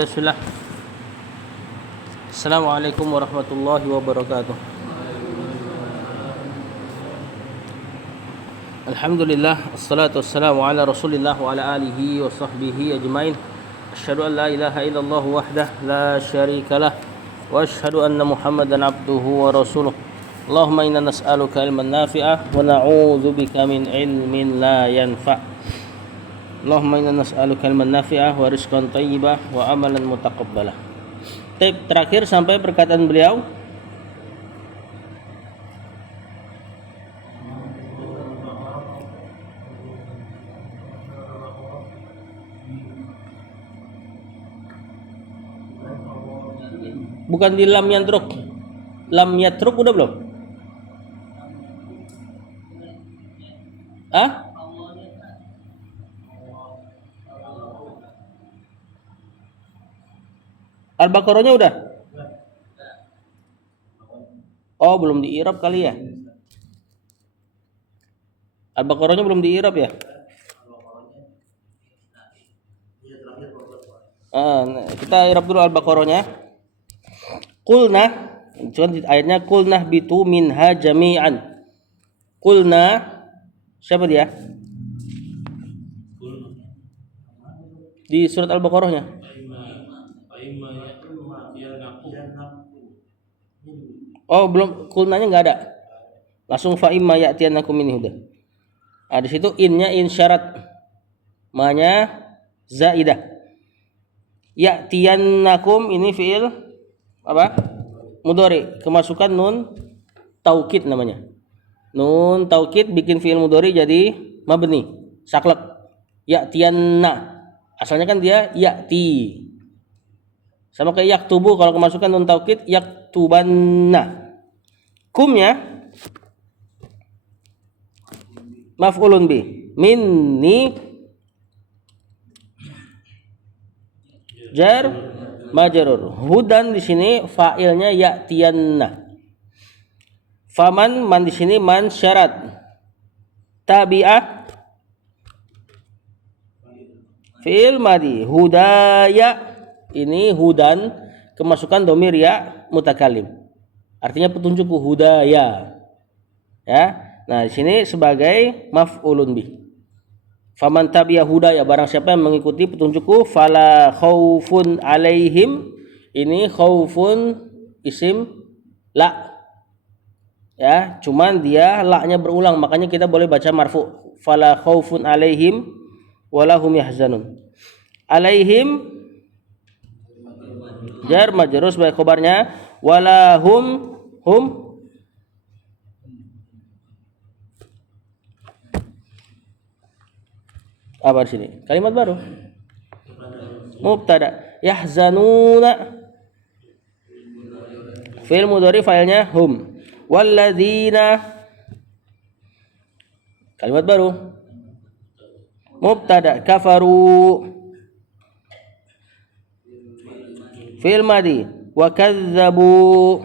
Bismillah. Assalamualaikum warahmatullahi wabarakatuh. Alhamdulillah, assalatu wassalamu ala Rasulillah wa ala alihi wa sahbihi ajmain. Asyhadu an la ilaha illallah wahdah la syarikalah wa asyhadu anna Muhammadan abduhu wa rasuluh. Allahumma inna nas'aluka ilman nafi'ah wa na'udzubika min ilmin la yanfa'. Allahumma inna nas'aluka ilman nafi'ah wa rizqan thayyibah wa amalan mutaqabbalah. Terakhir sampai perkataan beliau, bukan di lam yatruk. Lam yatruk udah belum? Al-Baqarahnya udah? Oh, belum di-i'rab kali ya? Al-Baqarahnya belum di-i'rab ya? Kita i'rab dulu Al-Baqarahnya. Qulna, ayatnya qulna bitu minha jami'an. Qulna, siapa dia? Di surat Al-Baqarahnya. Oh, belum, kulnanya nggak ada. Langsung fa imma ya'tiyannakum minhu udah. Di situ innya in syarat. Manya zaidah. Ya'tiyannakum ini fiil apa? Mudhari. Kemasukan nun taukid namanya. Nun taukid bikin fiil mudhari jadi mabni, saklek. Ya'tiyanna. Asalnya kan dia ya'ti. Sama kayak yaktubu, kalau kemasukan nun taukid yaktubanna. Kumnya maf'ulun bi. Minni jar majrur. Hudan di sini fa'ilnya ya'tiyanna. Faman, man di sini man syarat. Tabi'ah fi'il madi. Hudaya ini hudan kemasukan domir ya mutakalim. Artinya petunjukku hudaya. Ya. Nah, di sini sebagai maf'ulun bih. Faman tabi'a hudaya, barang siapa yang mengikuti petunjukku, fala khaufun alaihim. Ini khaufun isim la. Ya, cuman dia la-nya berulang, makanya kita boleh baca marfu. Fala khaufun alaihim wala hum yahzanun. Alaihim jar majrur sebagai khobarnya, wala hum apa di sini? Kalimat baru. Mubtada. Yahzanuna fi'il mudhari, fa'ilnya hum. Walladzina kalimat baru. Mubtada. Kafaru fi'il madi. Wa kadzabu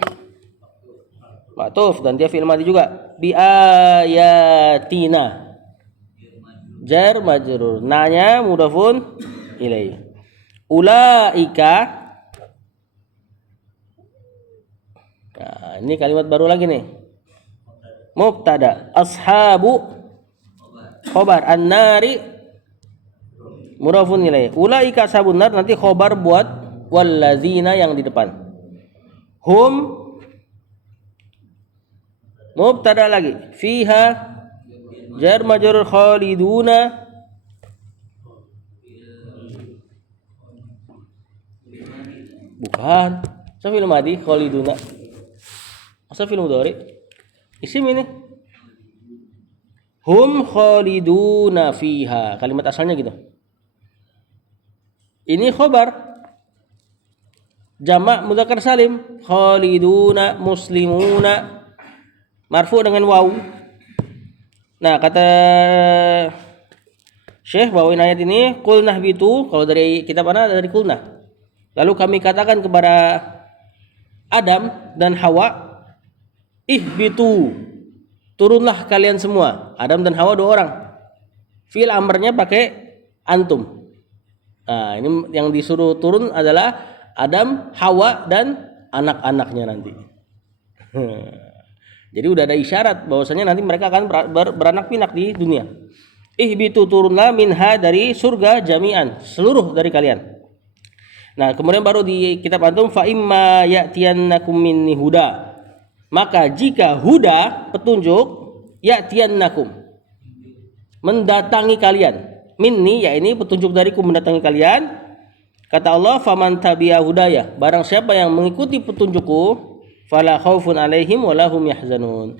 ma'tuf, dan dia fi'il madi juga. Bi ayatina jar majrur. Nanya mudhafun ilaih. Ulaika. Nah, ini kalimat baru lagi nih. Mubtada. Ashabu khobar. An-nari mudhafun ilaih. Ulaika ashabun nar, nanti khobar buat walladzina yang di depan. Hum mubtada lagi. Fiha jar majrur khaliduna bukan. Masa fi'il madi khaliduna? Masa fi'il mudhari? Isim ini. Hum khaliduna fiha. Kalimat asalnya gitu. Ini khobar. Jamak mudzakkar salim. Khaliduna muslimuna. Marfu dengan waw. Nah, kata Syekh bawain ayat ini, qulnah bitu, kalau dari kitab mana? Dari qulnah. Lalu kami katakan kepada Adam dan Hawa, ihbitu, turunlah kalian semua. Adam dan Hawa 2 orang. Fi'il amrnya pakai antum. Nah, ini yang disuruh turun adalah Adam, Hawa dan anak-anaknya nanti. Jadi udah ada isyarat bahwasanya nanti mereka akan beranak pinak di dunia. Ihbitu, turunlah, minha, dari surga, jami'an, seluruh dari kalian. Nah, kemudian baru di kitab antum, fa imma ya'tiyannakum minni huda. Maka jika huda, petunjuk, ya'tiyannakum, mendatangi kalian. Minni, ya ini petunjuk dariku mendatangi kalian. Kata Allah, faman tabi'a hudaya, barang siapa yang mengikuti petunjukku, fala khaufun alaihim wala hum yahzanun.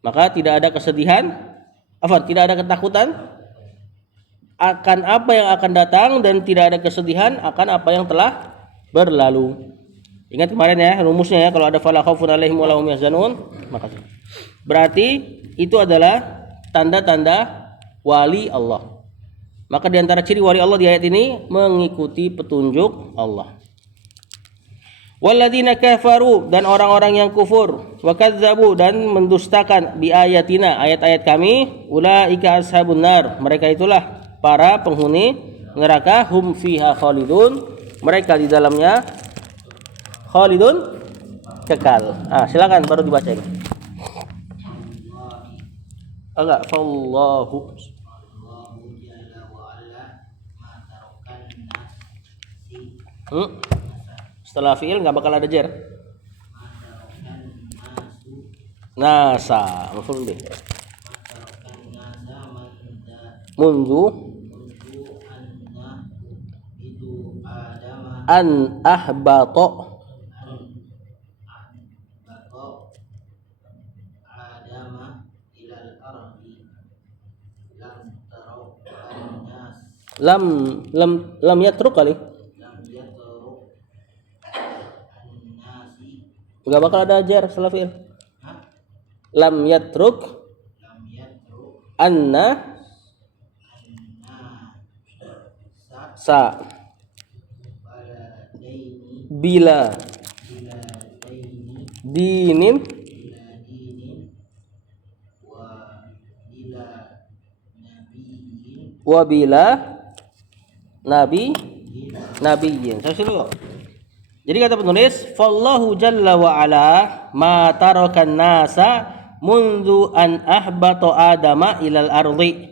Maka tidak ada kesedihan, tidak ada ketakutan akan apa yang akan datang, dan tidak ada kesedihan akan apa yang telah berlalu. Ingat kemarin ya rumusnya ya, kalau ada fala khaufun alaihim wala hum yahzanun, maka berarti itu adalah tanda-tanda wali Allah. Maka di antara ciri wali Allah di ayat ini mengikuti petunjuk Allah. Walladzina kafaru, dan orang-orang yang kufur, wa kadzdzabu, dan mendustakan, bi ayatina, ayat-ayat kami, ulaika ashabun nar, mereka itulah para penghuni neraka, hum fiha khalidun, mereka di dalamnya khalidun, kekal. Silakan baru dibaca ini. Enggak, fallahu setelah fiil nggak bakal ada jar. Nasa, maf'ul bih. Mundu an ahbato lam yatruk kali. Enggak bakal ada jar setelah fi'il. Lam yatruk anna sa bila dinin wa bila nabiyin. Jadi kata penulis, fallahu jalla wa ala ma tarakan nasa mundu an ahbata adama ilal ardi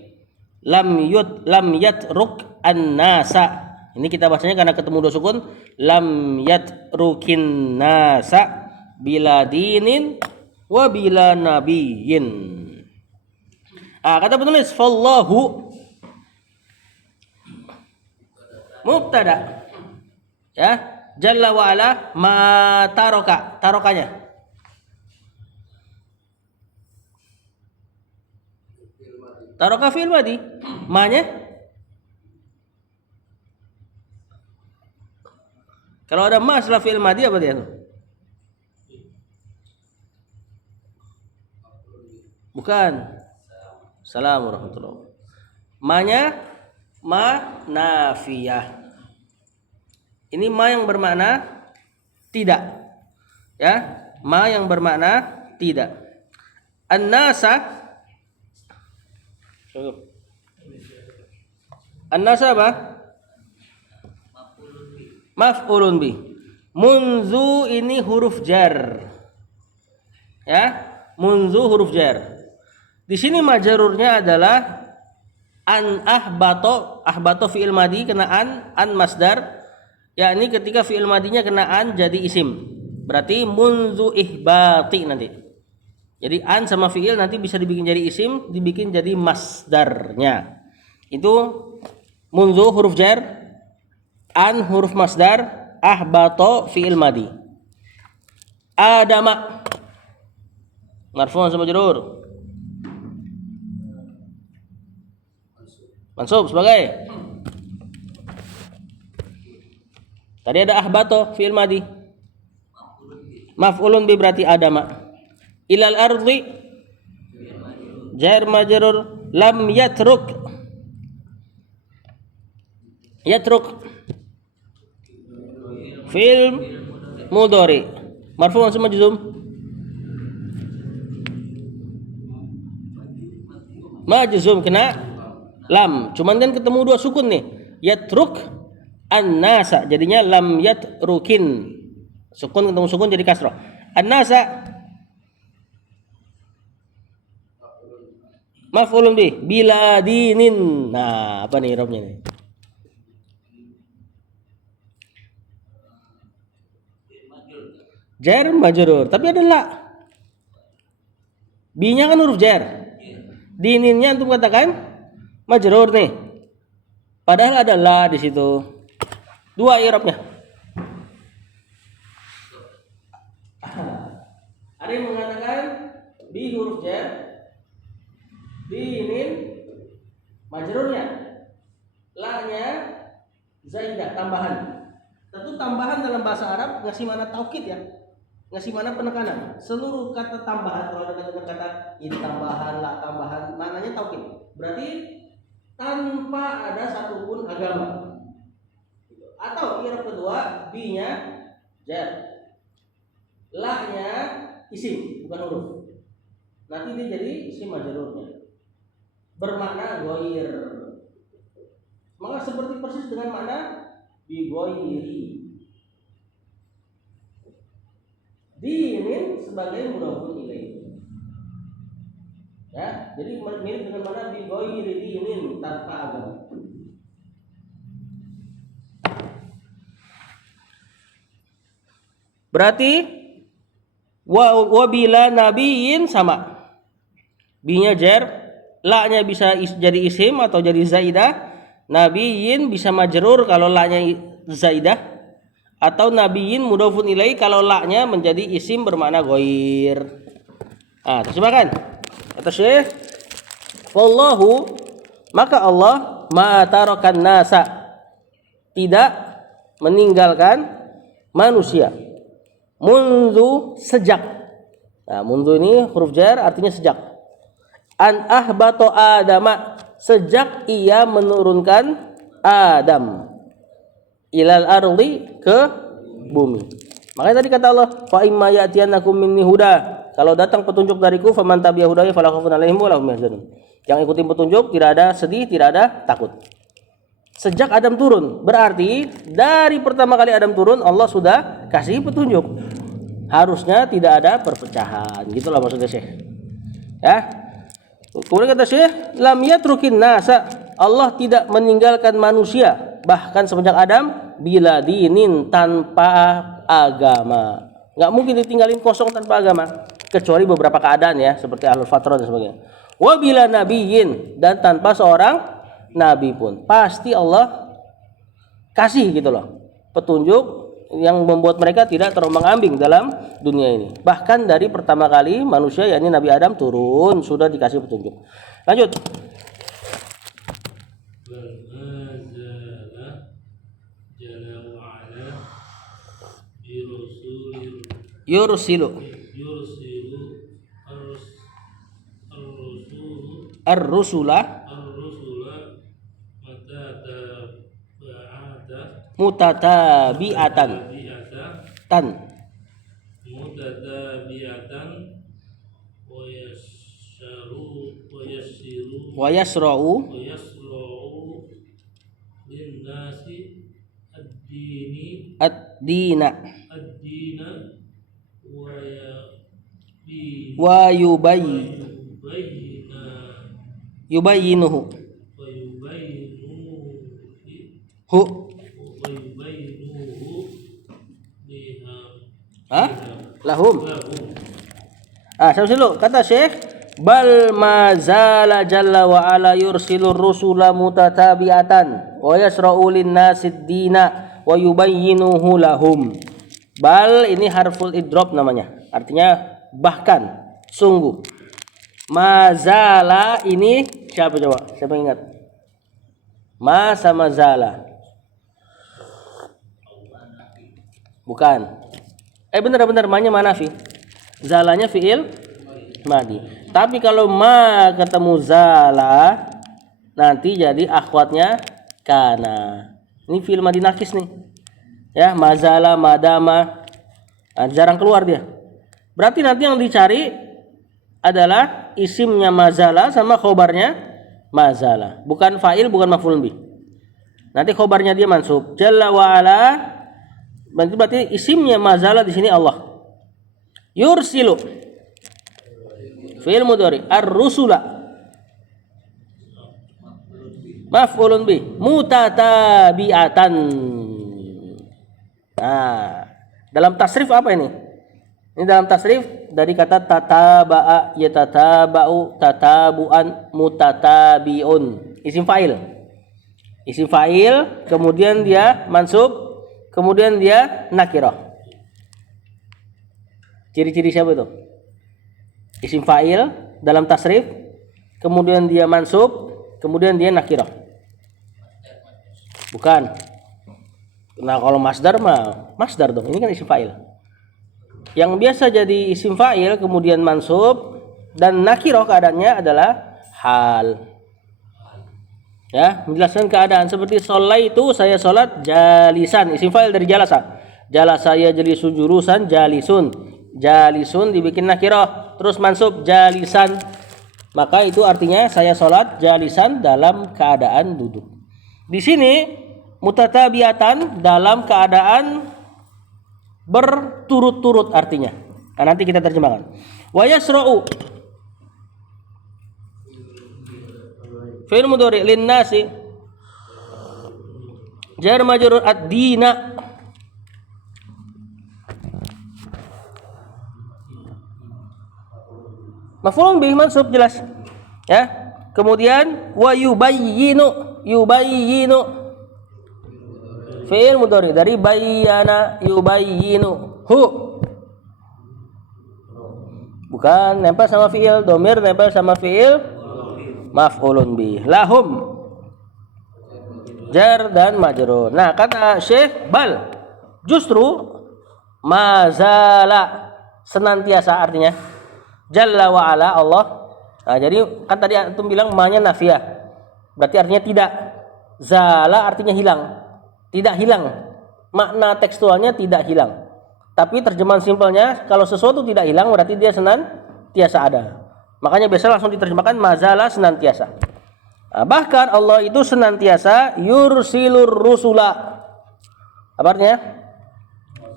lam yatruk an nasa. Ini kita bacanya karena ketemu dua sukun, lam yatrukin nasa bila dinin wa bila nabiyin. Kata penulis, fallahu mubtada, ya, jalla wa ala ma taroka, tarokanya taroka fi'il madi, ma-nya kalau ada ma setelah fi'il madi apa dia tuh? Bukan. Assalamualaikum warahmatullahi wabarakatuh. Ma-nya ma nafiyah. Ini ma yang bermakna tidak, ya, ma yang bermakna tidak. An-nasa, an-nasa apa? Maf'ulun bi. Munzu ini huruf jar, ya, munzu huruf jar. Di sini majrurnya adalah an ahbato fi'il madi kena an masdar. Ya, ini ketika fi'il madinya kenaan jadi isim, berarti munzu ihbati nanti. Jadi an sama fi'il nanti bisa dibikin jadi isim, dibikin jadi masdarnya. Itu munzu huruf jar, an huruf masdar, ahbato fi'il madi. Adama marfu' sama majrur. Mansub sebagai, tadi ada ahbato fi'il madi, maf'ulun bi berarti adama. Ilal ardi jar majrur, lam yatruk, yatruk fi'il mudhari, marfu' sama majzum, majzum kena lam, cuman kan ketemu dua sukun nih, yatruk An-nasa jadinya lam yatrukin. Sukun ketemu sukun jadi kasroh. An-nasa maf'ulun bih bila dinin. Nah, apa nih i'rabnya nih? Jar majrur, tapi ada la. Bi-nya kan huruf jar. Dininnya antum katakan majrur nih. Padahal ada la di situ. Dua i'rabnya. Ada yang mengatakan bi huruf jar, dinin majrurnya, la-nya zaidah tambahan. Tentu tambahan dalam bahasa Arab ngasih mana taukid ya, ngasih mana penekanan. Seluruh kata tambahan kalau ada kata ini tambahan, la tambahan, maknanya taukid. Berarti tanpa ada satupun agama. Atau i'rab kedua bi-nya jar, la-nya isim bukan huruf. Nanti dia jadi isim majrurnya. Bermakna ghair. Maka seperti persis dengan makna bi ghairi. Dinin sebagai mudhafun ilaih. Ya, jadi mirip dengan makna bi ghairi dinin tanpa agama. Berarti wa bila nabiyin sama. Bi-nya jar, la-nya bisa jadi isim atau jadi zaidah. Nabiyin bisa majrur kalau la-nya zaidah, atau nabiyin mudhafun ilaih kalau la-nya menjadi isim bermakna ghair. Ah, terjemahkan. Kata Syekh, wallahu, maka Allah ma tarakan nasa, tidak meninggalkan manusia. Mundu sejak. Nah, mundu ini huruf jar artinya sejak. An ahbato adama, sejak ia menurunkan Adam ilal ardi ke bumi. Makanya tadi kata Allah, fa imma ya'tiyannakum minni huda, kalau datang petunjuk dariku faman tabi'a hudaya fala khaufun 'alaihim wa lahum yahzanun. Yang ikutin petunjuk tidak ada sedih, tidak ada takut. Sejak Adam turun, berarti dari pertama kali Adam turun Allah sudah kasih petunjuk. Harusnya tidak ada perpecahan. Gitulah maksudnya Syekh. Ya. Kemudian kata Syekh, lam yatrukin nasa, Allah tidak meninggalkan manusia bahkan semenjak Adam bila dinin tanpa agama. Enggak mungkin ditinggalin kosong tanpa agama, kecuali beberapa keadaan ya, seperti ahlul fatrah dan sebagainya. Wa bila nabiyin, dan tanpa seorang nabi pun pasti Allah kasih gitu loh petunjuk yang membuat mereka tidak terombang-ambing dalam dunia ini. Bahkan dari pertama kali manusia yakni Nabi Adam turun sudah dikasih petunjuk. Lanjut. Yursilu ar-rusula mutatabi'atan tan mutatabi'atan wa yasra'u linnasi ad-dina wa yubayyinuhu hu. Lahum. Sama dulu kata Syekh, bal mazala jalla wa ala yursilur rusula mutatabi'atan wa yasra'u lin-nasid dina wa yubayyinuhu lahum. Bal ini harful idrob namanya, artinya bahkan, sungguh. Mazala ini siapa coba? Siapa yang ingat? Ma sama zala. Bukan. Benar, ma-nya manafi. Zalanya fi'il madi. Tapi kalau ma ketemu zala nanti jadi akhwatnya kana. Ini fi'il madi nakis nih. Ya, mazala, madama. Nah, jarang keluar dia. Berarti nanti yang dicari adalah isimnya mazala sama khobarnya mazala. Bukan fa'il, bukan maf'ul bih. Nanti khobarnya dia mansub. Jalla wa ala berarti isimnya mazala di sini Allah. Yursilu fi'il mudhari ar-rusula maf'ulun bi mutatabi'atan. Nah, dalam tasrif apa ini? Ini dalam tasrif dari kata tataba'a, yatataba'u, tatabu'an, mutatabi'un. Isim fa'il. Isim fa'il, kemudian dia mansub, kemudian dia nakirah. Ciri-ciri siapa itu? Isim fa'il dalam tasrif, kemudian dia mansub, kemudian dia nakirah. Bukan. Nah, kalau masdar mah masdar dong. Ini kan isim fa'il. Yang biasa jadi isim fa'il kemudian mansub dan nakirah keadaannya adalah hal. Ya, menjelaskan keadaan seperti sholat itu saya sholat jalisan, isim fa'il dari jalasa. Jalasa ya jalisun jurusan jalisun. Jalisun dibikin nakirah, terus mansub jalisan. Maka itu artinya saya sholat jalisan dalam keadaan duduk. Di sini mutatabiatan dalam keadaan berturut-turut artinya. Nah, nanti kita terjemahkan. Wa yasra'u fi'il mudhari lin nasi jar majrur ad-dina maf'ulun bih mansub jelas. Ya. Kemudian wa yubayyinu fi'il mudhari dari bayyana yubayyinu hu. Bukan nempel sama fi'il, domir nempel sama fi'il maf'ulun bih. Lahum jar dan majrur. Nah, kata Syekh bal justru mazala senantiasa artinya jalla wa ala Allah. Nah, jadi kan tadi antum bilang ma-nya nafiyah. Berarti artinya tidak. Zala artinya hilang. Tidak hilang. Makna tekstualnya tidak hilang. Tapi terjemahan simpelnya kalau sesuatu tidak hilang berarti dia senantiasa ada. Makanya biasa langsung diterjemahkan mazala senantiasa. Nah, bahkan Allah itu senantiasa yursilur rusula. Apa artinya?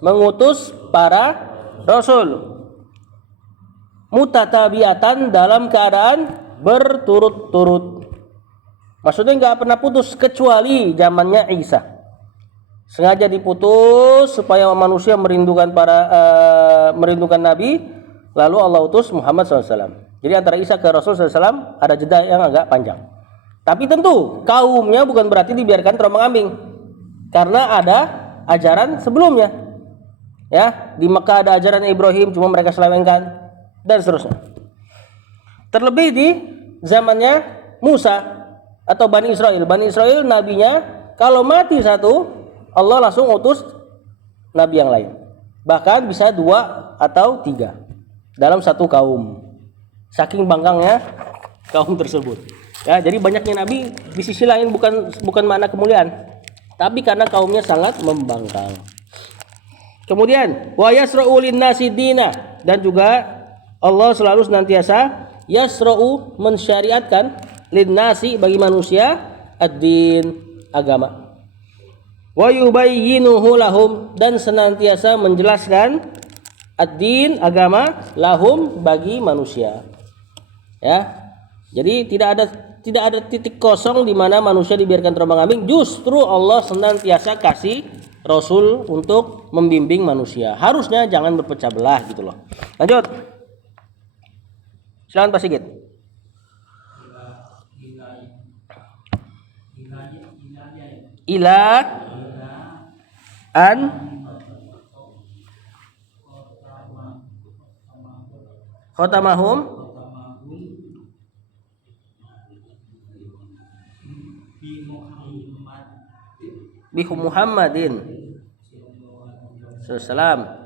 Mengutus para rasul. Mutatabiatan dalam keadaan berturut-turut. Maksudnya nggak pernah putus kecuali zamannya Isa. Sengaja diputus supaya manusia merindukan merindukan Nabi. Lalu Allah utus Muhammad SAW. Jadi antara Isa ke Rasul SAW ada jeda yang agak panjang. Tapi tentu kaumnya bukan berarti dibiarkan terombang-ambing, karena ada ajaran sebelumnya. Ya, di Mekah ada ajaran Ibrahim, cuma mereka selewengkan dan seterusnya. Terlebih di zamannya Musa atau Bani Israel. Bani Israel nabinya kalau mati satu, Allah langsung utus nabi yang lain. Bahkan bisa 2 atau 3 dalam satu kaum. Saking bangkangnya kaum tersebut. Ya, jadi banyaknya nabi di sisi lain bukan makna kemuliaan, tapi karena kaumnya sangat membangkang. Kemudian wa yasra'u lin-nasi dina, dan juga Allah selalu senantiasa yasra'u mensyariatkan lin-nasi bagi manusia ad-din agama. Wa yubayyinuhu lahum, dan senantiasa menjelaskan ad-din agama lahum bagi manusia. Ya. Jadi tidak ada titik kosong di mana manusia dibiarkan terombang-ambing. Justru Allah senantiasa kasih rasul untuk membimbing manusia. Harusnya jangan berpecah belah gitu loh. Lanjut. Silakan Pak Sigit. Ila an khotamahum bi Muhammadin sallallahu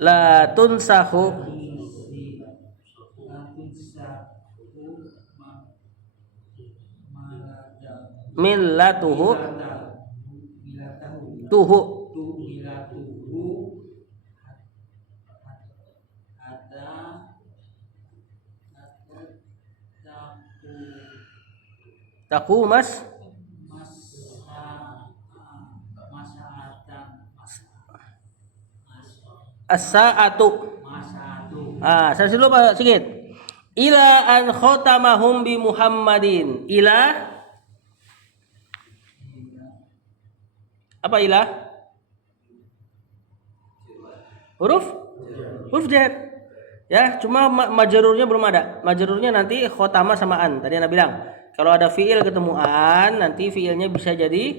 la tunsahu millatuhu tuhu taqumas as-sa'atu. Saya dulu Pak sedikit. Ila an khotamahum bi Muhammadin. Ila apa ila? Huruf? Huruf jar. Ya, cuma majrurnya belum ada. Majrurnya nanti khotama sama an. Tadi Anda bilang, kalau ada fiil ketemu an, nanti fiilnya bisa jadi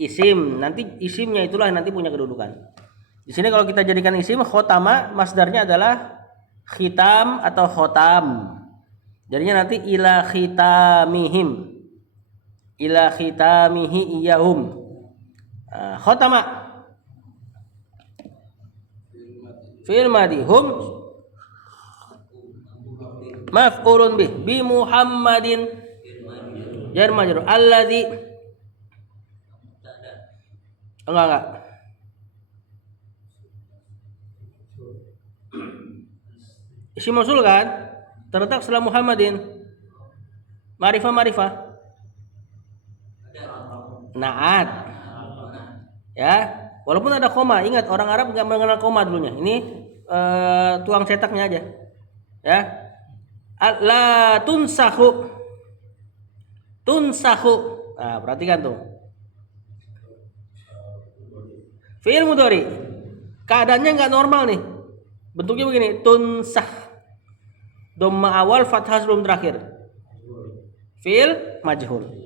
isim. Nanti isimnya itulah nanti punya kedudukan. Di sini kalau kita jadikan isim khotama, masdarnya adalah khitam atau khotam. Jadinya nanti ila khitamihim. Ila khitamihi iyahum. Khotama fi'il madhi hum maf'ulun bih bi Muhammadin jar majrur alladzi enggak isim mausul kan terletak setelah Muhammadin ma'rifah naat ya, walaupun ada koma, ingat orang Arab nggak mengenal koma dulunya. Ini tuang cetaknya aja. Ya, la tunsahu, tunsahu. Nah, perhatikan tuh. Fi'il mudhari. Keadaannya nggak normal nih. Bentuknya begini, tunsah. Dhamma awal, fathah sebelum terakhir. Fi'il majhul.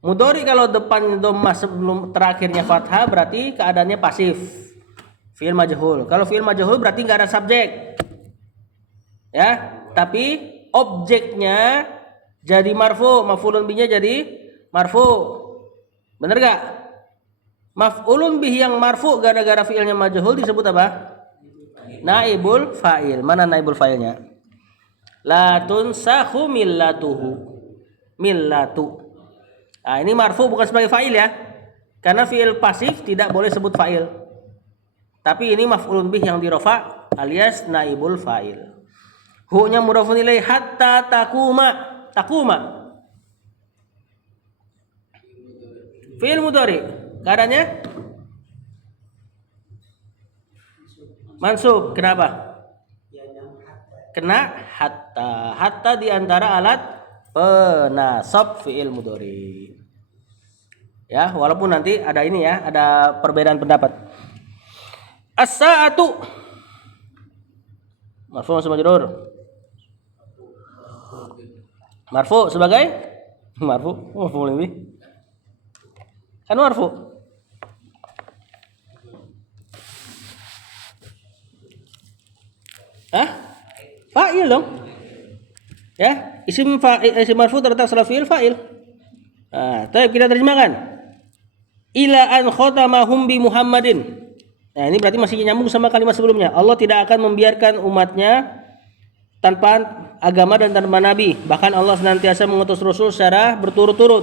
Mudhari kalau depan dhammah sebelum terakhirnya fathah berarti keadaannya pasif. Fi'il majhul. Kalau fi'il majhul berarti enggak ada subjek. Ya, tapi objeknya jadi marfu, maf'ulun bihnya jadi marfu. Benar enggak? Maf'ulun bih yang marfu gara-gara fi'ilnya majhul disebut apa? Naibul fa'il. Mana naibul fa'ilnya? La tunsahu millatuhu. Millatu. Nah, ini marfu bukan sebagai fa'il ya. Karena fi'il pasif tidak boleh sebut fa'il. Tapi ini maf'ulun bih yang dirofa alias naibul fa'il. Hu-nya mudhafun ilaih hatta takuma. Takuma. Fi'il mudhari. Keadaannya mansub. Kenapa? Kena hatta. Hatta diantara alat penasab fi'il mudhari. Ya, walaupun nanti ada ini ya, ada perbedaan pendapat. As-sa'atu marfu sama majrur. Marfu sebagai marfu lebih. Kan marfu. Fa'il dong. Ya, isim marfu terletak setelah fi'il fa'il. Tapi kita terjemahkan. Ila an khotamahum bi Muhammadin. Nah, ini berarti masih nyambung sama kalimat sebelumnya. Allah tidak akan membiarkan umatnya tanpa agama dan tanpa nabi. Bahkan Allah senantiasa mengutus rasul secara berturut-turut.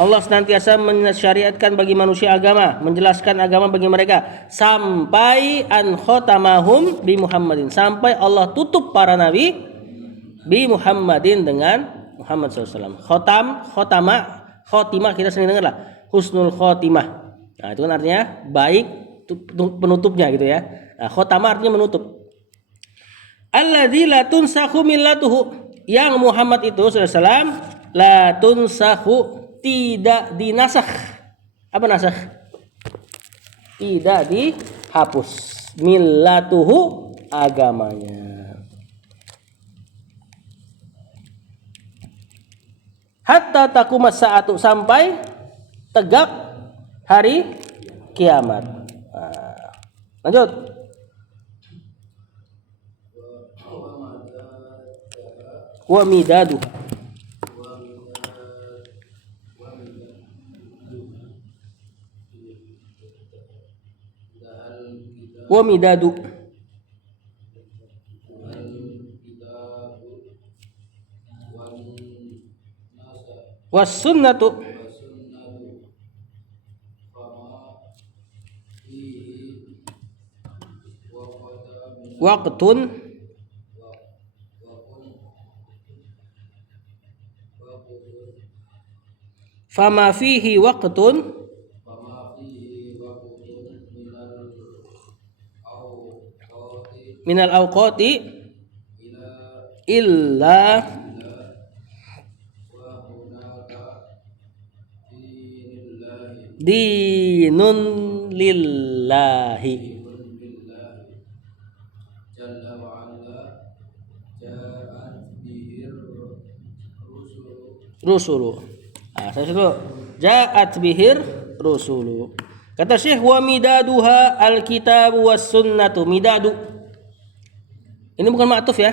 Allah senantiasa mensyariatkan bagi manusia agama, menjelaskan agama bagi mereka sampai an khotamahum bi Muhammadin. Sampai Allah tutup para nabi bi Muhammadin dengan Muhammad SAW. Khotimah kita sering dengar lah. Husnul khotimah. Nah, itu kan artinya baik penutupnya gitu ya. Nah, khotamah artinya menutup. Alladzi la tunsahu millatuhu. Yang Muhammad itu SAW la tunsahu tidak dinasakh. Apa nasakh? Tidak dihapus. Millatuhu agamanya. Hatta taqumas sa'atu sampai tegak hari kiamat. Lanjut. Wa midadu. Wa midadu. Was sunnatu waqtun Fama fihi waqtun minal awqati illa dinun lillahi rusulu. Saya dulu. Ja'at bihir rusulu. Kata Syekh wa midaduha alkitabu was sunnatu. Midadu. Ini bukan ma'tuf ya.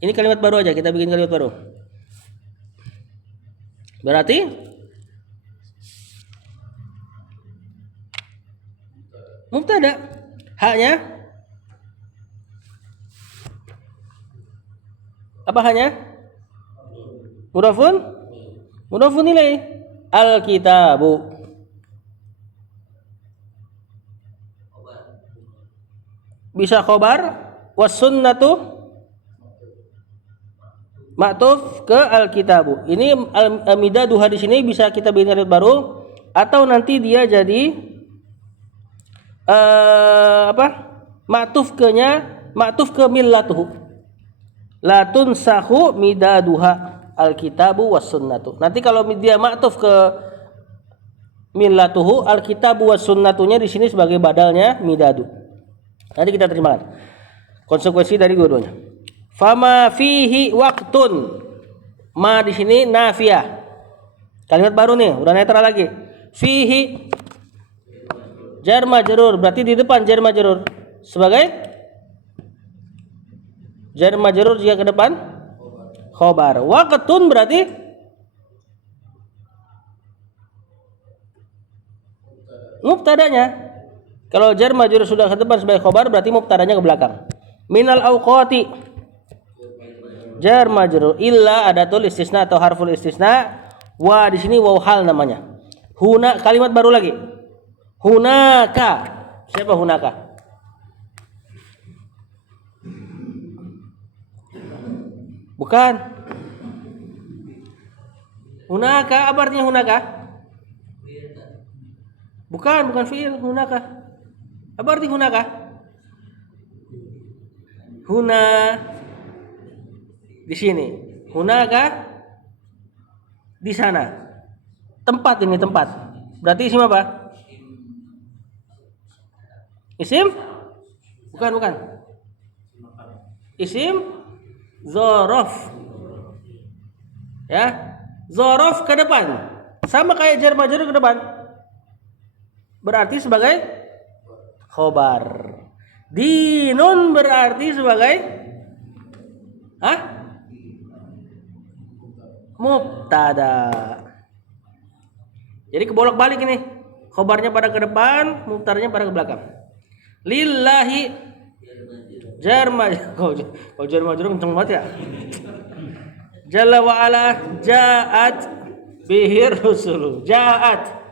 Ini kalimat baru aja, kita bikin kalimat baru. Berarti mubtada. Haknya apa haknya? Mudhafun ilaih. Al-kitabu. Bisa khobar. Was sunnatu ma'tuf ke al-kitabu. Ini al-midaduha di sini bisa kita bikin kalimat baru atau nanti dia jadi ma'tuf ke millatuhu. La tunsahu midaduha al-kitabu was sunnatu. Nanti kalau dia ma'tuf ke millatuhu, al-kitabu was sunnatunya di sini sebagai badalnya midadu. Nanti kita terjemahkan konsekuensi dari dua-duanya. Fama fihi waqtun. Ma di sini nafiyah. Kalimat baru nih, udah netral lagi. Fihi jar majrur, berarti di depan jar majrur sebagai jar majrur jika ke depan khobar. Waqtun berarti mubtadanya. Kalau jar majrur sudah ke depan sebagai khobar berarti mubtadanya ke belakang. Minal awqati jar majrur illa adatul istisna atau harful istisna. Wa di sini waw hal namanya. Huna kalimat baru lagi. Hunaka. Siapa hunaka? Bukan. Hunaka apa artinya hunaka? Bukan fiil hunaka. Apa arti hunaka? Huna di sini, hunaka di sana. Tempat ini tempat. Berarti isim apa? Isim? Bukan. Isim zorof. Ya, zorof ke depan. Sama kayak jar majrur ke depan. Berarti sebagai khobar. Dinun berarti sebagai mubtada. Jadi kebolak-balik ini. Khobarnya pada ke depan, mubtadanya pada ke belakang. Lillahi jar majrur. Oh, jar majrur kenceng banget ya. Jalla wa ala ja'at bihir rusulu. Ja'at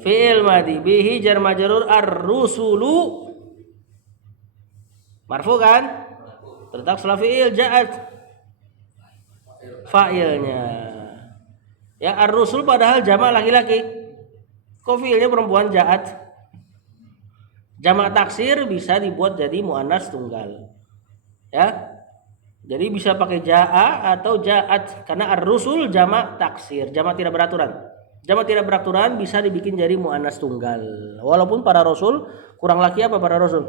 fi'il madhi bihi jar majrur ar-rusulu marfu kan? Terletak setelah fi'il ja'at fa'ilnya. Ya ar-rusul padahal jamak laki-laki. Kok fi'ilnya perempuan ja'at? Jamak taksir bisa dibuat jadi muannas tunggal. Ya. Jadi bisa pakai ja'a atau ja'at karena ar-rusul jamak taksir, jamak tidak beraturan. Jamak tidak beraturan bisa dibikin jadi muannas tunggal. Walaupun para rasul kurang laki apa para rasul.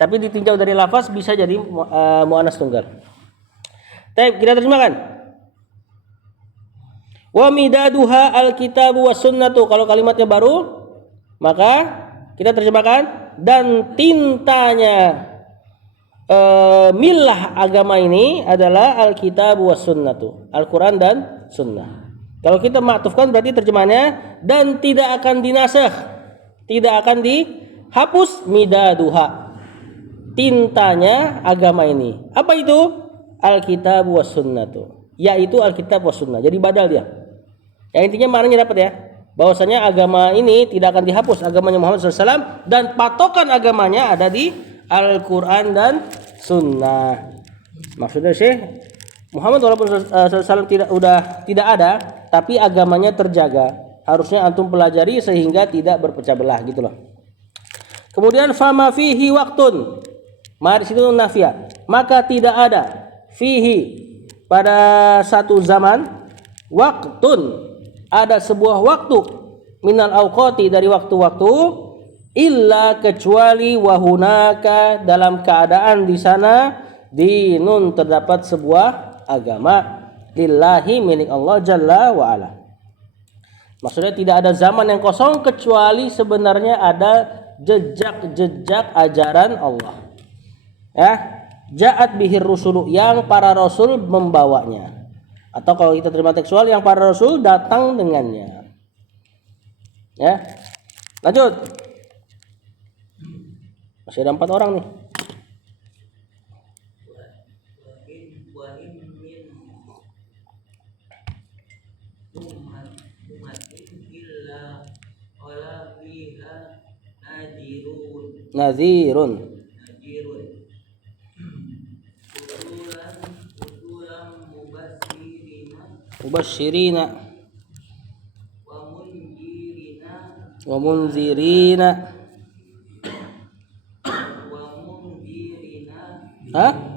Tapi ditinjau dari lafaz bisa jadi muannas tunggal. Baik, kita terjemahkan. Wa midaduha alkitabu was sunnatu. Kalau kalimatnya baru, maka kita terjemahkan dan tintanya milah agama ini adalah alkitabu was sunnatu. Al-Qur'an dan sunnah. Kalau kita ma'tufkan berarti terjemahannya dan tidak akan dinasakh, tidak akan dihapus midaduha. Tintanya agama ini. Apa itu? Alkitab was sunnatu. Yaitu alkitab was sunnah. Jadi badal dia. Ya intinya maknanya dapat ya. Bahwasanya agama ini tidak akan dihapus, agamanya Muhammad SAW, dan patokan agamanya ada di Al-Quran dan Sunnah. Maksudnya Syekh Muhammad walaupun SAW tidak ada, tapi agamanya terjaga. Harusnya antum pelajari sehingga tidak berpecah belah gitu loh. Kemudian fama fihi waktun. Mari situ nafia. Maka tidak ada fihi pada satu zaman waktun, ada sebuah waktu minal awqati dari waktu-waktu, illa kecuali wahunaka dalam keadaan di sana dinun terdapat sebuah agama lillahi milik Allah jalla wa ala. Maksudnya tidak ada zaman yang kosong kecuali sebenarnya ada jejak-jejak ajaran Allah. Ya, ja'at bihir rusulu, yang para rasul membawanya. Atau kalau kita terima tekstual, yang para rasul datang dengannya. Ya. Lanjut. Masih ada 4 orang nih. Nazirun. Mubasyirina wa munzirina. Hah?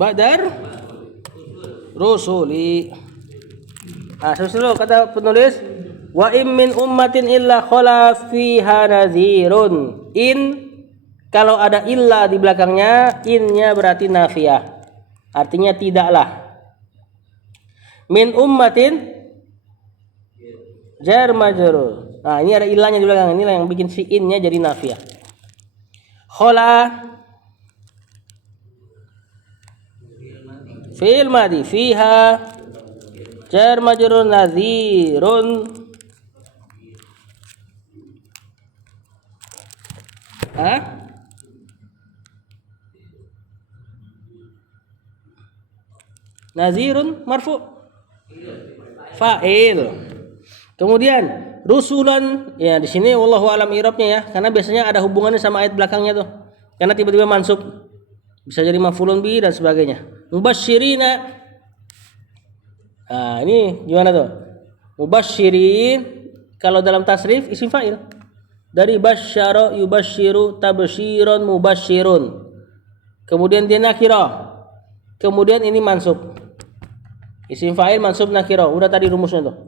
Badar rusuli. Ah, dulu kata penulis, wa im min ummatin illa khala fiha nazirun. In, kalau ada illa di belakangnya, innya berarti nafiyah. Artinya tidaklah. Min ummatin jar majrur. Nah, ini ada illanya di belakang. Inilah yang bikin si innya jadi nafiyah. Khala fi'il madhi, fiha jar majrur nadhirun. Hah? Nazirun marfu fa'il. Kemudian rusulan, ya di sini wallahu alam i'rabnya ya, karena biasanya ada hubungannya sama ayat belakangnya tuh. Karena tiba-tiba mansub, bisa jadi maf'ulun bi dan sebagainya. Mubasyirina. Nah, ini gimana tuh? Mubasyirin kalau dalam tasrif isim fa'il. Dari basyara yubasyiru tabsyiron mubasyirun. Kemudian dia nakirah. Kemudian ini mansub. Isim fa'il mansub nakirah. Udah tadi rumusnya tuh.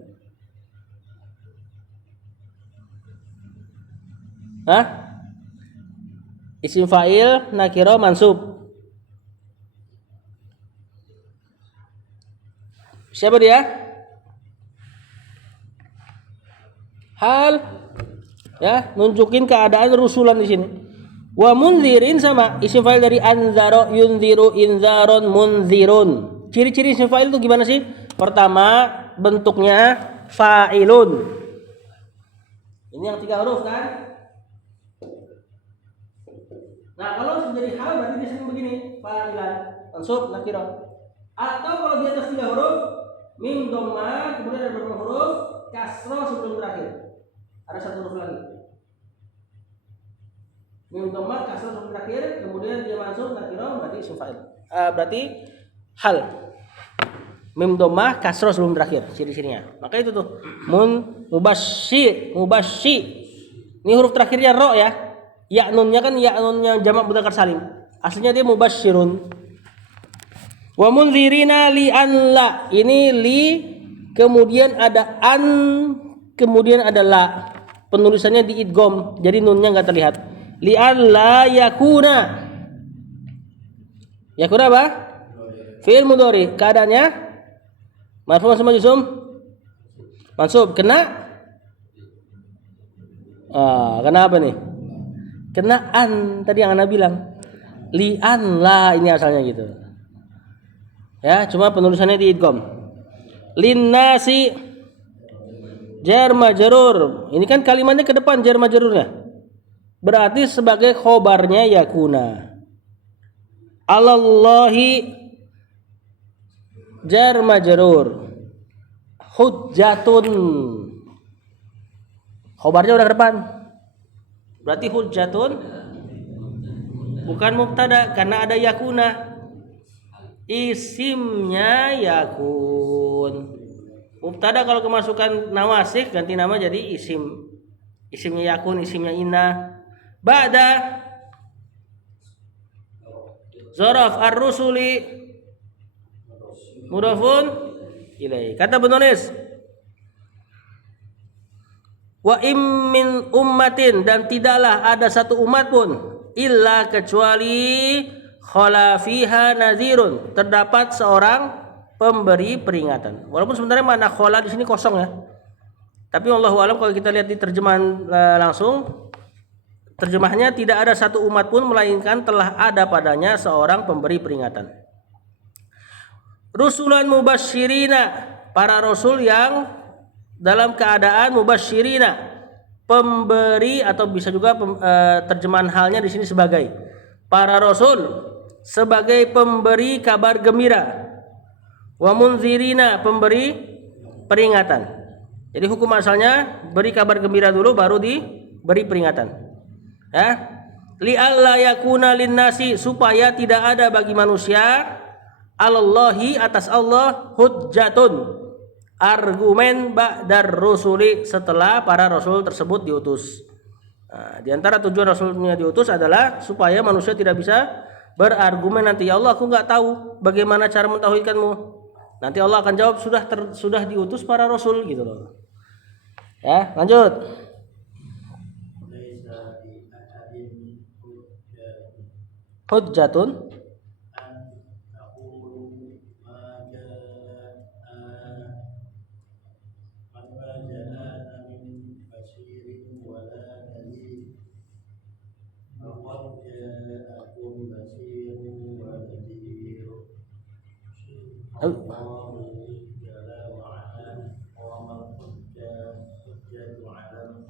Hah? Isim fa'il nakirah mansub. Siapa dia? Hal, ya, nunjukin keadaan rusulan di sini. Wa munzirin sama isim fa'il dari anzaro yunziru inzaron munzirun. Ciri-ciri isim fa'il itu gimana sih? Pertama, bentuknya fa'ilun. Ini yang 3 huruf kan? Nah, kalau menjadi hal berarti dia sering begini, fa'ilan, mansub nakirah. Atau kalau di atas 3 huruf, mim dhamma, kemudian ada berapa huruf kasrah sebelum terakhir. Ada 1 huruf lagi. Mim dhamma kasrah sebelum terakhir, kemudian dia mansub nakirah, berarti isim fa'il. Berarti hal. Mim dhamma kasrah sebelum terakhir, ciri-cirinya. Maka itu tuh mubasyi. Ini huruf terakhirnya ro ya. Ya nunnya kan ya nunnya jamak mudzakkar salim. Aslinya dia mubasyirun. Wa munzirina li an la. Ini li, kemudian ada an, kemudian ada la. Penulisannya di idgham, jadi nunnya enggak terlihat. Li an la yakuna. Yakuna apa? Fi'il mudhari. Keadaannya marfu' sama majzum. Mansub. Kena kenapa nih? Kena an tadi yang Anda bilang. Li an la, ini asalnya gitu. Ya, cuma penulisannya di idgham. Linnasi jar majrur. Ini kan kalimatnya ke depan jar majrurnya. Berarti sebagai khobarnya yakuna. Alallahi jar majrur. Hujjatun. Khobarnya udah ke depan. Berarti hujjatun bukan mubtada karena ada yakuna. Isimnya yakun. Mubtada kalau kemasukan nawasik ganti nama jadi isim. Isimnya yakun, isimnya inna. Ba'da zaraf ar-rusuli mudhafun ilaih. Kata penulis, wa im min ummatin, dan tidaklah ada satu umat pun illa kecuali khala fiha nazirun, terdapat seorang pemberi peringatan. Walaupun sebenarnya makna khala di sini kosong ya. Tapi wallahu alam kalau kita lihat di terjemahan langsung, terjemahnya tidak ada satu umat pun melainkan telah ada padanya seorang pemberi peringatan. Rusulan mubasyirina, para rasul yang dalam keadaan mubasyirina, pemberi, atau bisa juga terjemahan halnya di sini sebagai para rasul sebagai pemberi kabar gembira, wa munzirina, pemberi peringatan. Jadi hukum asalnya beri kabar gembira dulu baru diberi peringatan. Ya. Li alla yakuna linnasi, supaya tidak ada bagi manusia Allahi atas Allah hujjatun, argumen ba'dar rusuli, setelah para rasul tersebut diutus. Nah, di antara tujuan rasulnya diutus adalah supaya manusia tidak bisa berargumen nanti, ya Allah aku nggak tahu bagaimana cara mentauhidkanmu. Nanti Allah akan jawab sudah diutus para rasul gitu loh. Ya, lanjut. Hujjatun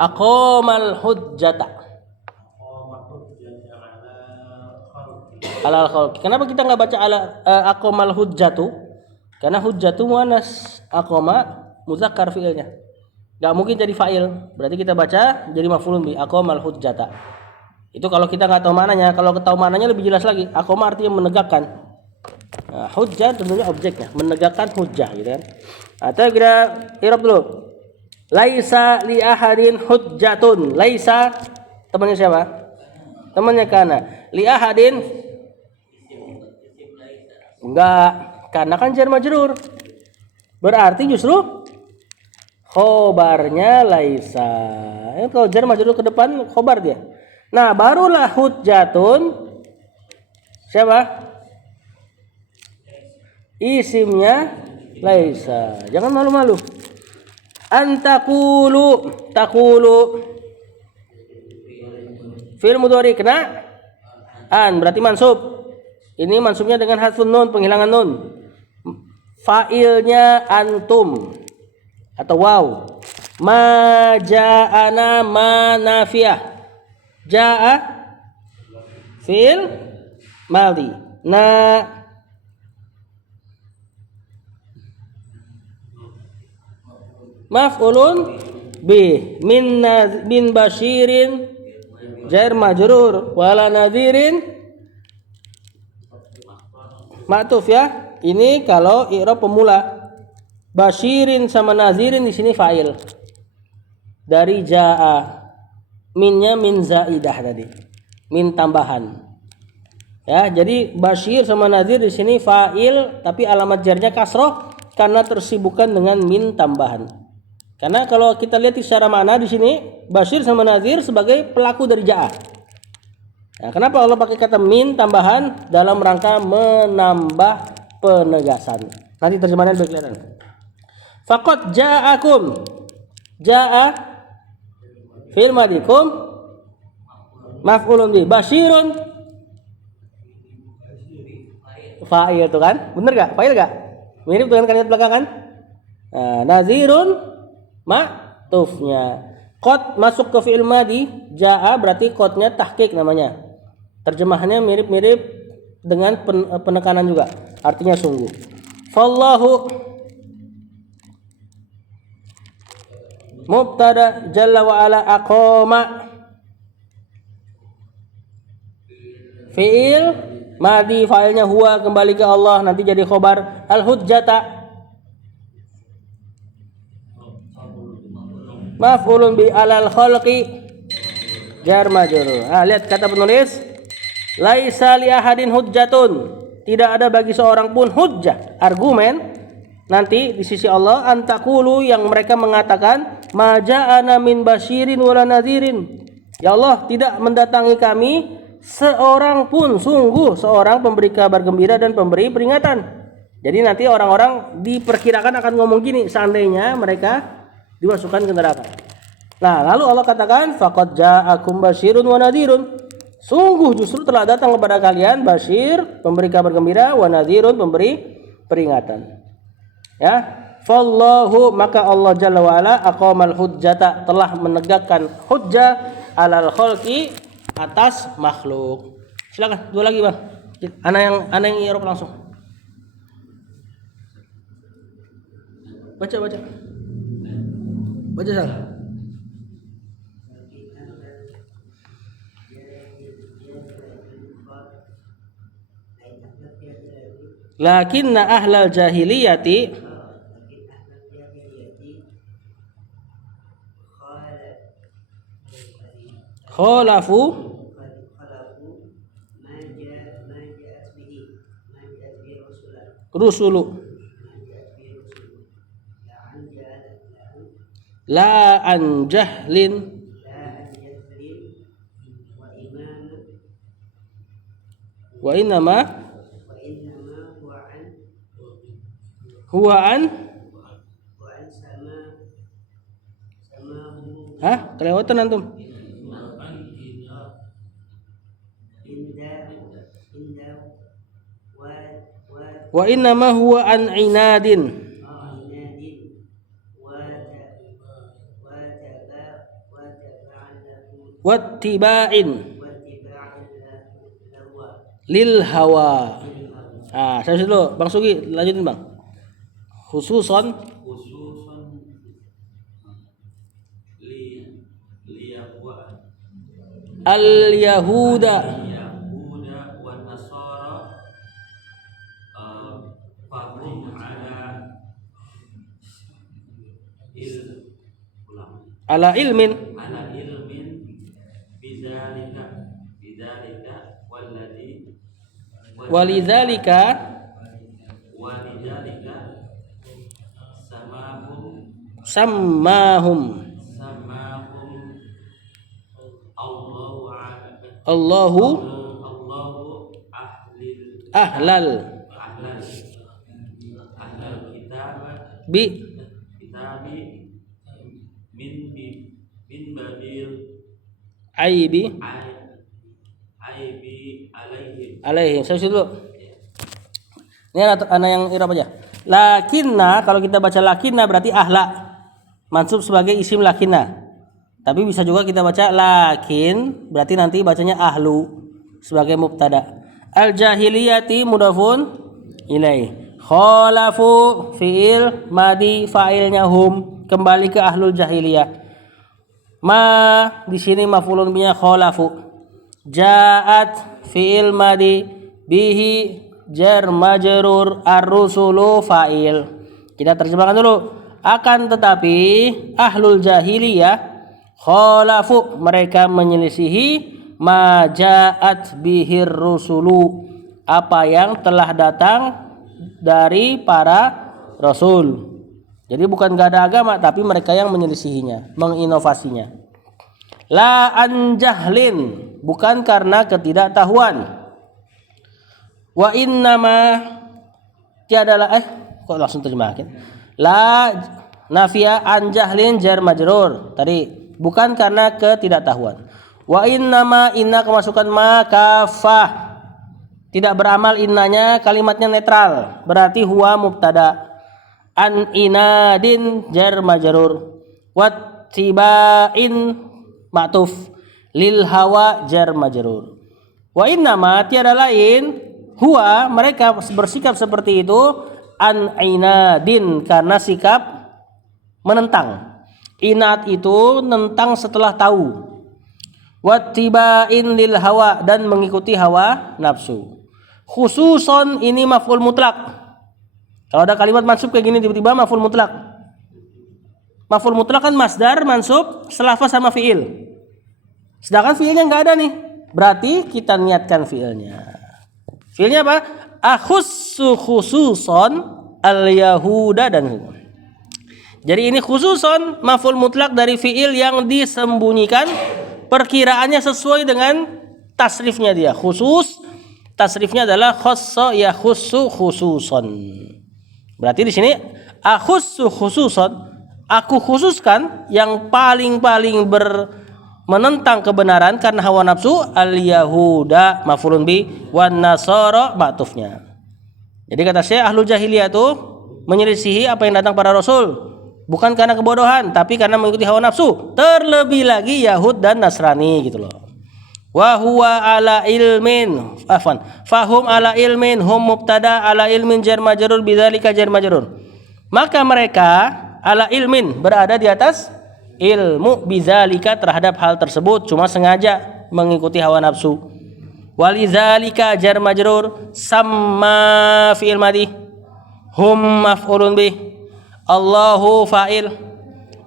aqamal hujjata alal khalqi. Kenapa kita nggak baca aqamal hujjatu? Karena hujjatu muannas, aqama muzakkar fiilnya. Nggak mungkin jadi fa'il. Berarti kita baca jadi maf'ulun bi, aqamal hujjata. Itu kalau kita nggak tahu maknanya. Kalau tahu maknanya lebih jelas lagi. Aqama artinya menegakkan. Nah, hujjah tentunya objeknya, menegakkan hujjah gitu kan. Atau kita i'rab dulu. Laisa li ahadin hujjatun. Laisa temannya siapa? Temannya kana. Li ahadin enggak, karena kan jar majrur. Berarti justru khobarnya laisa. Kalau jar majrur ke depan khobar dia. Nah, barulah hujjatun siapa? Isimnya laisa. Jangan malu-malu. Antakulu, takulu fi'il mudhari kena an, berarti mansub. Ini mansubnya dengan hadfun nun, penghilangan nun. Fa'ilnya antum atau waw. Ma ja'ana ma nafiyah. Ja'a fi'il madhi. Na maf'ulun bi, min basyirin jar majrur, wala nadhirin ma'tuf ya. Ini kalau i'rab pemula. Basyirin sama nadhirin di sini fa'il dari jaa. Minnya min zaidah tadi, min tambahan. Ya, jadi basyir sama nadhir di sini fa'il, tapi alamat jarnya kasroh karena tersibukkan dengan min tambahan. Karena kalau kita lihat secara makna di sini basyir sama nadhir sebagai pelaku dari jaa. Nah, kenapa Allah pakai kata min tambahan? Dalam rangka menambah penegasan. Nanti terjemahannya lebih kelihatan. Faqad ja'akum. Ja'a fi'il madikum maf'ulun bi, basyirun fa'il tuh kan? Bener gak? Fa'il gak? Mirip dengan kalimat belakangan. Nah, nazirun ma'tufnya. Qad masuk ke fi'il madi, ja'a berarti qadnya tahqiq namanya. Terjemahannya mirip-mirip dengan penekanan juga. Artinya sungguh. fallahu mubtada jalla wa ala aqama fi'il madi fa'ilnya huwa kembali ke Allah nanti jadi khobar al hujjata maf'ulun bi alal khalqi jar majrur. Lihat kata penulis laisa li ahadin hujjatun, tidak ada bagi seorang pun hujjah argumen nanti di sisi Allah antakulu yang mereka mengatakan maja'ana min basyirin wala nadhirin, ya Allah tidak mendatangi kami seorang pun sungguh seorang pemberi kabar gembira dan pemberi peringatan. Jadi nanti orang-orang diperkirakan akan ngomong gini seandainya mereka dimasukkan ke neraka. Nah lalu Allah katakan faqad ja'akum basyirun wa nadhirun, sungguh justru telah datang kepada kalian basyir pemberi kabar gembira wa nadhirun pemberi peringatan. Ya, fallahu maka Allah jalla wa ala aqamal hujjata telah menegakkan hujjah alal khalqi atas makhluk. Silakan dua lagi bang. Ana yang i'rab langsung. Baca salah. Lakinna ahlal jahiliyati khalafu rusulu la an jahlin wa innama huwa an kelewatan antum. Wa innama huwa an inadin wattiba'in lil hawa. Saya dulu Bang Sugi lanjutin Bang. Khususon al yahuda ala ilmin walidzalika sammahum Allahu ahlal bi min babil aibi alaihim. Saya dulu. Ini anak yang i'rab aja. Lakinna kalau kita baca lakinna berarti ahla mansub sebagai isim lakinna. Tapi bisa juga kita baca lakin berarti nanti bacanya ahlu sebagai mubtada. Al jahiliyati mudafun ilaih. Khalafu fi'il madi fa'ilnya hum kembali ke ahlul jahiliyah. Ma di sini maf'ulun bihi khalafu. Ja'at fi'il madi bihi jar majrur ar-rusulu fa'il. Kita terjemahkan dulu. Akan tetapi ahlul jahiliyah khalafu mereka menyelisihi ma ja'at bihir rusulu apa yang telah datang dari para rasul. Jadi bukan gak ada agama tapi mereka yang menyelisihinya, menginovasinya. La an jahlin bukan karena ketidaktahuan. Wa innama tiadalah kok langsung terjemahkan. La nafia an jahlin jar majrur. Tadi bukan karena ketidaktahuan. Wa innama inna kemasukan ma kafah. Tidak beramal innanya kalimatnya netral. Berarti huwa mubtada. An inadin jar majrur wattiba'in ma'tuf lil hawa jar majrur. Wa innama tiada lain huwa mereka bersikap seperti itu an inadin, karena sikap menentang. Inat itu nentang setelah tahu. Wattiba'in lil hawa, dan mengikuti hawa nafsu. Khususon ini maf'ul mutlak. Kalau ada kalimat mansub kayak gini tiba-tiba maf'ul mutlak. Maf'ul mutlak kan masdar mansub selafaz sama fiil. Sedangkan fiilnya nggak ada nih. Berarti kita niatkan fiilnya. Fiilnya apa? Akhussu khususon al-yahuda dan jadi ini khususon maf'ul mutlak dari fiil yang disembunyikan, perkiraannya sesuai dengan tasrifnya dia. Khusus tasrifnya adalah khassa ya khussu khususon. Berarti di sini akhussu khususon, aku khususkan yang paling menentang kebenaran karena hawa nafsu, al-yahuda maf'ulun bi wan nasara ma'tufnya. Jadi kata saya ahlul jahiliyah itu menyelisihi apa yang datang para rasul. Bukan karena kebodohan, tapi karena mengikuti hawa nafsu. Terlebih lagi Yahud dan Nasrani gitu loh. Wa huwa ala ilmin, fahum ala ilmin, hum mubtada ala ilmin jar majrur bidzalika jar majrur. Maka mereka ala ilmin, berada di atas ilmu, bidzalika terhadap hal tersebut, cuma sengaja mengikuti hawa nafsu. Walidzalika jar majrur sama fi'il madhi, hum maf'ulun bih, Allahu fa'il,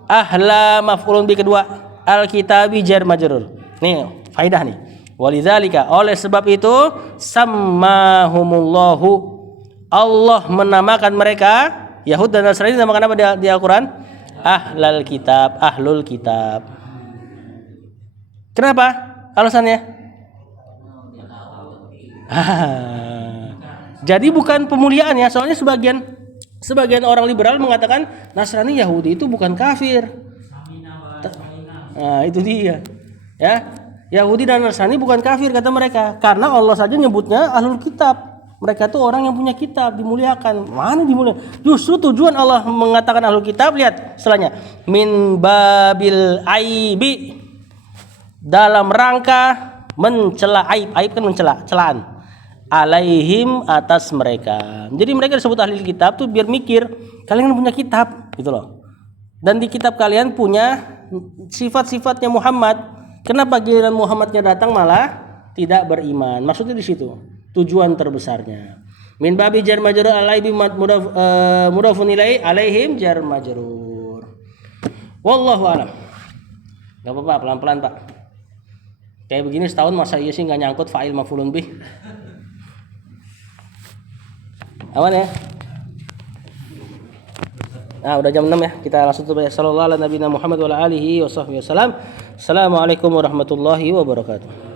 ahla maf'ulun bi kedua, al-kitabi jar majrur. Nih faidah nih. Walidzalika, oleh sebab itu sammahumullahu, Allah menamakan mereka Yahud dan Nasrani dinamakan apa di Al-Qur'an? Ahlul kitab, ahlul kitab. Kenapa? Alasannya? Jadi bukan pemuliaan ya, soalnya sebagian orang liberal mengatakan Nasrani Yahudi itu bukan kafir. Nah, itu dia. Ya, Yahudi dan Nasrani bukan kafir kata mereka, karena Allah saja nyebutnya ahlul kitab. Mereka itu orang yang punya kitab, dimuliakan. Mana dimuliakan? Justru tujuan Allah mengatakan ahlul kitab, lihat setelahnya, min babil aibi, dalam rangka mencela aib. Aib kan mencela, celaan. Alaihim, atas mereka. Jadi mereka disebut ahli kitab tuh biar mikir kalian punya kitab gitu loh. Dan di kitab kalian punya sifat-sifatnya Muhammad. Kenapa giliran Muhammadnya datang malah tidak beriman? Maksudnya di situ tujuan terbesarnya. Min babi jar majrur alaihi mudafun ilaihi alaihim jar majrur. Wallahu alam. Enggak apa-apa, pelan-pelan Pak. Kayak begini setahun masa iya sih nggak nyangkut fa'il maf'ulun bih. Aman ya? Nah, udah jam 6 ya. Kita langsung tutup ya. Sallallahu alaihi Muhammad wa ala alihi wa sahbihi wasallam. Assalamualaikum warahmatullahi wabarakatuh.